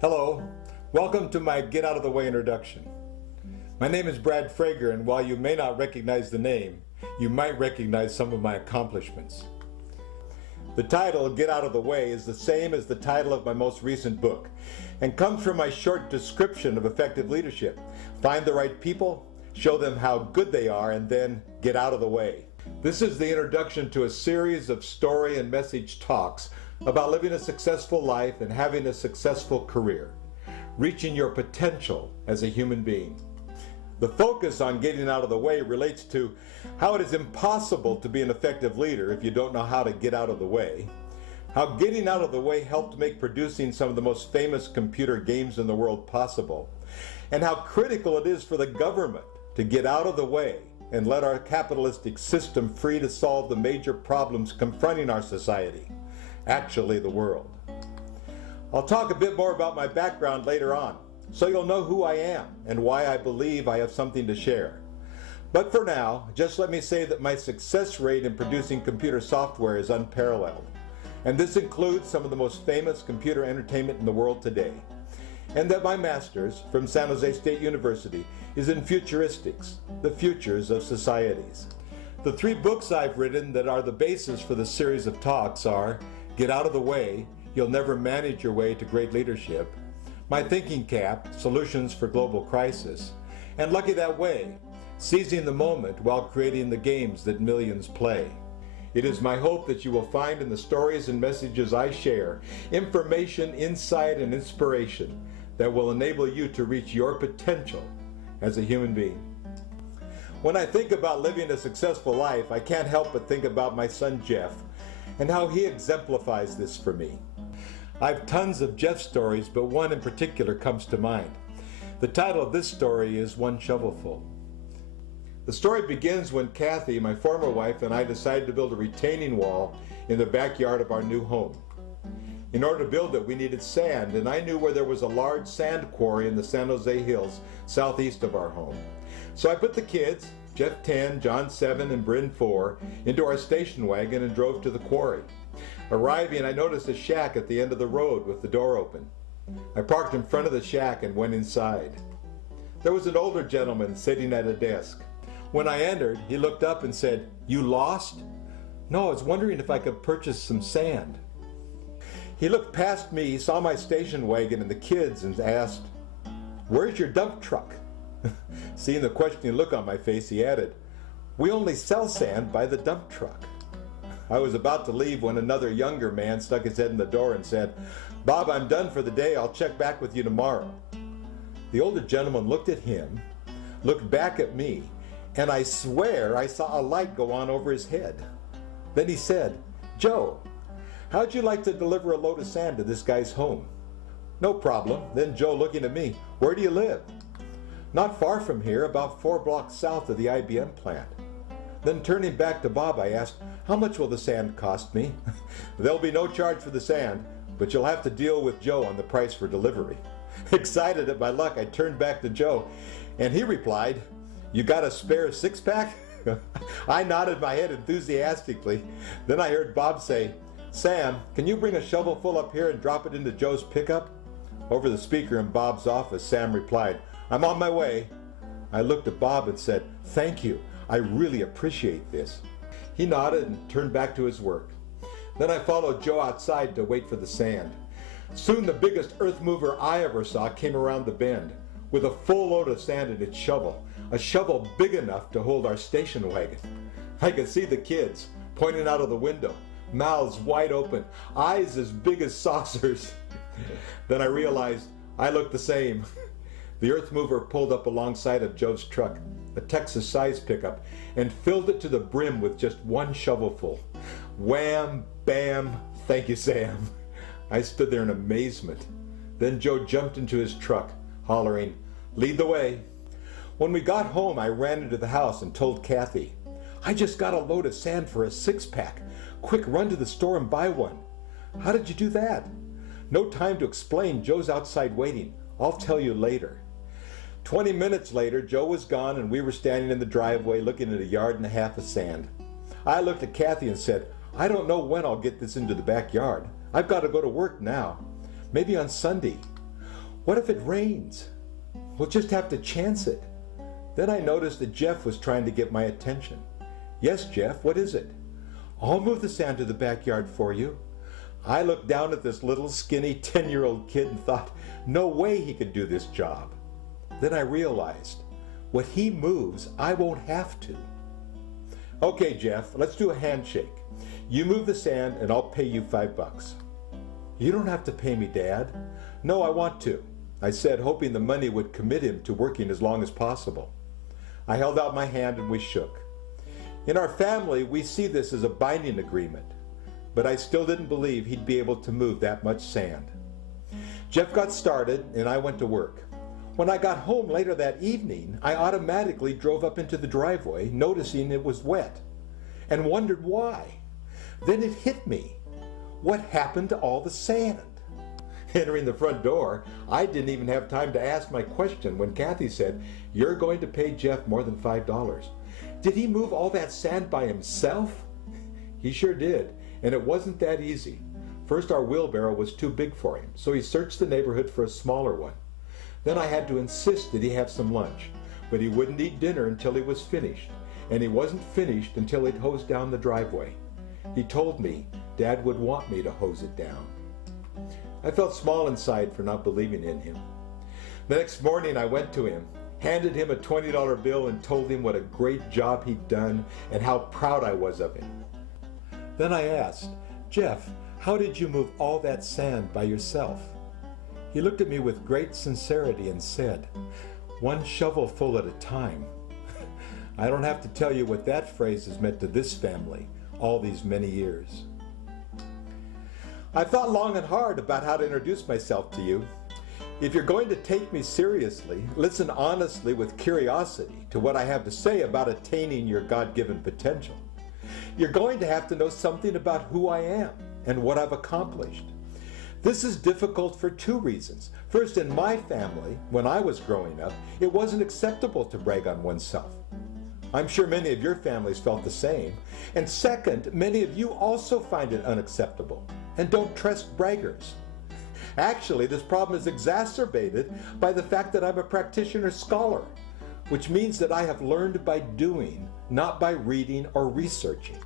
Hello, welcome to my Get Out of the Way introduction. My name is Brad Frager, and while you may not recognize the name, you might recognize some of my accomplishments. The title, Get Out of the Way, is the same as the title of my most recent book, and comes from my short description of effective leadership. Find the right people, show them how good they are, and then get out of the way. This is the introduction to a series of story and message talks about living a successful life and having a successful career, reaching your potential as a human being. The focus on getting out of the way relates to how it is impossible to be an effective leader if you don't know how to get out of the way, how getting out of the way helped make producing some of the most famous computer games in the world possible, and how critical it is for the government to get out of the way and let our capitalistic system free to solve the major problems confronting our society, actually the world. I'll talk a bit more about my background later on, so you'll know who I am and why I believe I have something to share. But for now, just let me say that my success rate in producing computer software is unparalleled. And this includes some of the most famous computer entertainment in the world today. And that my master's from San Jose State University is in futuristics, the futures of societies. The 3 books I've written that are the basis for this series of talks are Get Out of the Way, You'll Never Manage Your Way to Great Leadership, My Thinking Cap, Solutions for Global Crisis, and Lucky That Way, Seizing the Moment While Creating the Games That Millions Play. It is my hope that you will find in the stories and messages I share information, insight, and inspiration that will enable you to reach your potential as a human being. When I think about living a successful life, I can't help but think about my son Jeff and how he exemplifies this for me. I have tons of Jeff stories, but one in particular comes to mind. The title of this story is One Shovelful. The story begins when Kathy, my former wife, and I decided to build a retaining wall in the backyard of our new home. In order to build it, we needed sand, and I knew where there was a large sand quarry in the San Jose Hills, southeast of our home. So I put the kids, Jeff 10, John 7, and Bryn 4, into our station wagon and drove to the quarry. Arriving, I noticed a shack at the end of the road with the door open. I parked in front of the shack and went inside. There was an older gentleman sitting at a desk. When I entered, he looked up and said, "You lost?" "No, I was wondering if I could purchase some sand." He looked past me, saw my station wagon and the kids, and asked, "Where's your dump truck?" Seeing the questioning look on my face, he added, "We only sell sand by the dump truck." I was about to leave when another younger man stuck his head in the door and said, "Bob, I'm done for the day. I'll check back with you tomorrow." The older gentleman looked at him, looked back at me, and I swear I saw a light go on over his head. Then he said, "Joe, how'd you like to deliver a load of sand to this guy's home?" "No problem." Then Joe, looking at me, "Where do you live?" "Not far from here, about 4 blocks south of the IBM plant." Then turning back to Bob, I asked, "How much will the sand cost me?" "There'll be no charge for the sand, but you'll have to deal with Joe on the price for delivery." Excited at my luck, I turned back to Joe, and he replied, "You got a spare 6-pack?" I nodded my head enthusiastically. Then I heard Bob say, "Sam, can you bring a shovelful up here and drop it into Joe's pickup?" Over the speaker in Bob's office, Sam replied, "I'm on my way." I looked at Bob and said, "Thank you. I really appreciate this." He nodded and turned back to his work. Then I followed Joe outside to wait for the sand. Soon the biggest earth mover I ever saw came around the bend with a full load of sand in its shovel, a shovel big enough to hold our station wagon. I could see the kids pointing out of the window, mouths wide open, eyes as big as saucers. Then I realized I looked the same. The earth mover pulled up alongside of Joe's truck, a Texas size pickup, and filled it to the brim with just one shovelful. Wham, bam, thank you, Sam. I stood there in amazement. Then Joe jumped into his truck, hollering, "Lead the way." When we got home, I ran into the house and told Kathy, "I just got a load of sand for a 6-pack. Quick, run to the store and buy one." "How did you do that?" "No time to explain. Joe's outside waiting. I'll tell you later." 20 minutes later, Joe was gone and we were standing in the driveway looking at a 1.5 yards of sand. I looked at Kathy and said, "I don't know when I'll get this into the backyard. I've got to go to work now. Maybe on Sunday." What if it rains? We'll just have to chance it. Then I noticed that Jeff was trying to get my attention. Yes, Jeff, what is it? I'll move the sand to the backyard for you. I looked down at this little skinny 10-year-old kid and thought, no way he could do this job. Then I realized, what he moves, I won't have to. Okay, Jeff, let's do a handshake. You move the sand and I'll pay you $5. You don't have to pay me, Dad. No, I want to, I said, hoping the money would commit him to working as long as possible. I held out my hand and we shook. In our family, we see this as a binding agreement, but I still didn't believe he'd be able to move that much sand. Jeff got started and I went to work. When I got home later that evening, I automatically drove up into the driveway, noticing it was wet, and wondered why. Then it hit me. What happened to all the sand? Entering the front door, I didn't even have time to ask my question when Kathy said, "You're going to pay Jeff more than $5. Did he move all that sand by himself? He sure did, and it wasn't that easy. First, our wheelbarrow was too big for him, so he searched the neighborhood for a smaller one. Then I had to insist that he have some lunch, but he wouldn't eat dinner until he was finished, and he wasn't finished until he'd hosed down the driveway. He told me Dad would want me to hose it down. I felt small inside for not believing in him. The next morning I went to him, handed him a $20 bill and told him what a great job he'd done and how proud I was of him. Then I asked, "Jeff, how did you move all that sand by yourself?" He looked at me with great sincerity and said, "One shovelful at a time." I don't have to tell you what that phrase has meant to this family all these many years. I thought long and hard about how to introduce myself to you. If you're going to take me seriously, listen honestly with curiosity to what I have to say about attaining your God-given potential. You're going to have to know something about who I am and what I've accomplished. This is difficult for two reasons. First, in my family, when I was growing up, it wasn't acceptable to brag on oneself. I'm sure many of your families felt the same. And second, many of you also find it unacceptable and don't trust braggers. Actually, this problem is exacerbated by the fact that I'm a practitioner scholar, which means that I have learned by doing, not by reading or researching.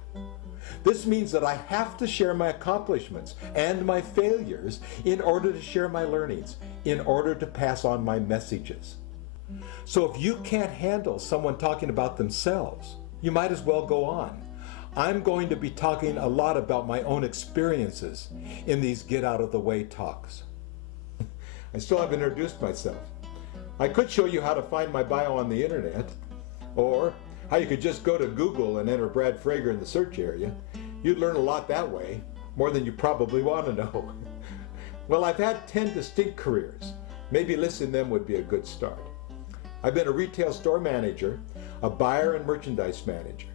This means that I have to share my accomplishments and my failures in order to share my learnings, in order to pass on my messages. So if you can't handle someone talking about themselves, you might as well go on. I'm going to be talking a lot about my own experiences in these Get Out of the Way talks. I still haven't introduced myself. I could show you how to find my bio on the internet, or how you could just go to Google and enter Brad Frager in the search area. You'd learn a lot that way, more than you probably want to know. Well, I've had 10 distinct careers. Maybe listing them would be a good start. I've been a retail store manager, a buyer and merchandise manager,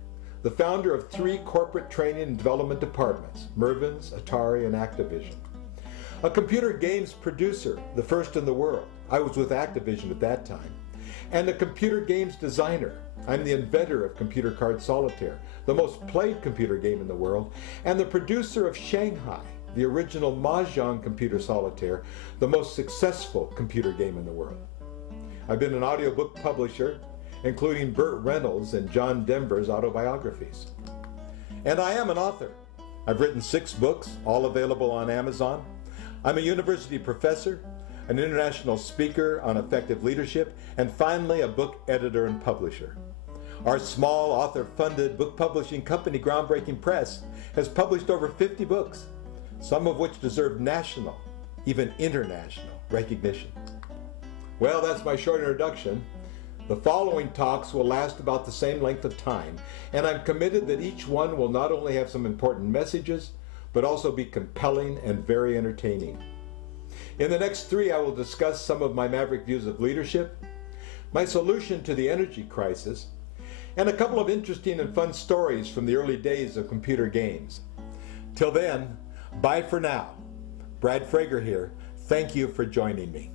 the founder of 3 corporate training and development departments, Mervyn's, Atari, and Activision. A computer games producer, the first in the world. I was with Activision at that time. And a computer games designer. I'm the inventor of Computer Card Solitaire, the most played computer game in the world, and the producer of Shanghai, the original Mahjong computer solitaire, the most successful computer game in the world. I've been an audiobook publisher, including Burt Reynolds and John Denver's autobiographies. And I am an author. I've written 6 books, all available on Amazon. I'm a university professor, an international speaker on effective leadership, and finally a book editor and publisher. Our small author-funded book publishing company, Groundbreaking Press, has published over 50 books, some of which deserve national, even international recognition. Well, that's my short introduction. The following talks will last about the same length of time, and I'm committed that each one will not only have some important messages, but also be compelling and very entertaining. In the next 3, I will discuss some of my maverick views of leadership, my solution to the energy crisis, and a couple of interesting and fun stories from the early days of computer games. Till then, bye for now. Brad Frager here. Thank you for joining me.